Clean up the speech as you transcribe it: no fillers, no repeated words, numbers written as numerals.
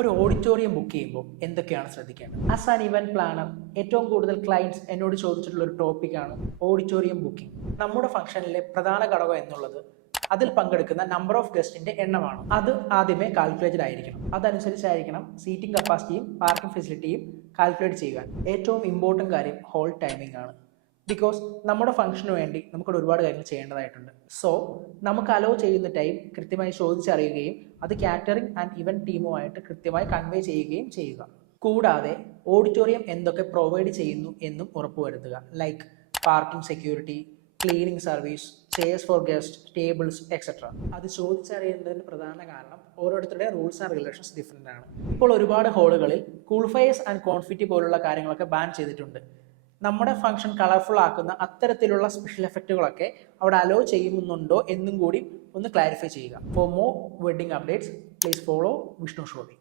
ഒരു auditorium book ചെയ്യുമ്പോൾ എന്തൊക്കെയാണ് ശ്രദ്ധിക്കേണ്ടത്? ആസ് ആൻ ഇവന്റ് പ്ലാനർ ഏറ്റവും കൂടുതൽ ക്ലയൻറ്റ്സ് എന്നോട് ചോദിച്ചിട്ടുള്ള ഒരു ടോപ്പിക്കാണ് ഓഡിറ്റോറിയം ബുക്കിംഗ്. നമ്മുടെ ഫംഗ്ഷനിലെ പ്രധാന ഘടകം എന്നുള്ളത് അതിൽ പങ്കെടുക്കുന്ന നമ്പർ ഓഫ് ഗസ്റ്റിന്റെ എണ്ണമാണ്. അത് ആദ്യമേ കാൽക്കുലേറ്റഡ് ആയിരിക്കണം. അതനുസരിച്ചായിരിക്കണം സീറ്റിംഗ് കപ്പാസിറ്റിയും പാർക്കിംഗ് ഫെസിലിറ്റിയും കാൽക്കുലേറ്റ് ചെയ്യുക. ഏറ്റവും ഇമ്പോർട്ടൻറ്റ് കാര്യം ഹോൾ ടൈമിംഗ് ആണ്. ബിക്കോസ് നമ്മുടെ ഫംഗ്ഷന് വേണ്ടി നമുക്കിവിടെ ഒരുപാട് കാര്യങ്ങൾ ചെയ്യേണ്ടതായിട്ടുണ്ട്. സോ നമുക്ക് അലോ ചെയ്യുന്ന ടൈം കൃത്യമായി ചോദിച്ചറിയുകയും അത് കാറ്ററിംഗ് ആൻഡ് ഇവന്റ് ടീമുമായിട്ട് കൃത്യമായി കൺവേ ചെയ്യുകയും ചെയ്യുക. കൂടാതെ ഓഡിറ്റോറിയം എന്തൊക്കെ പ്രൊവൈഡ് ചെയ്യുന്നു എന്നും ഉറപ്പുവരുത്തുക. Like parking security, cleaning service, chairs for guest, tables etcetera. അത് ചോദിച്ചറിയുന്നതിന് പ്രധാന കാരണം ഓരോരുത്തരുടെ റൂൾസ് ആൻഡ് റെഗുലേഷൻസ് ഡിഫറെൻ്റ് ആണ്. ഇപ്പോൾ ഒരുപാട് ഹോളുകളിൽ കൂൾഫയേഴ്സ് ആൻഡ് കോൺഫിറ്റി പോലുള്ള കാര്യങ്ങളൊക്കെ ബാൻ ചെയ്തിട്ടുണ്ട്. നമ്മുടെ ഫംഗ്ഷൻ കളർഫുൾ ആക്കുന്ന അത്തരത്തിലുള്ള സ്പെഷ്യൽ എഫക്റ്റുകളൊക്കെ അവിടെ അലോ ചെയ്യുന്നുണ്ടോ എന്നും കൂടി ഒന്ന് ക്ലാരിഫൈ ചെയ്യുക. For more wedding updates please follow Vishnu Shobi.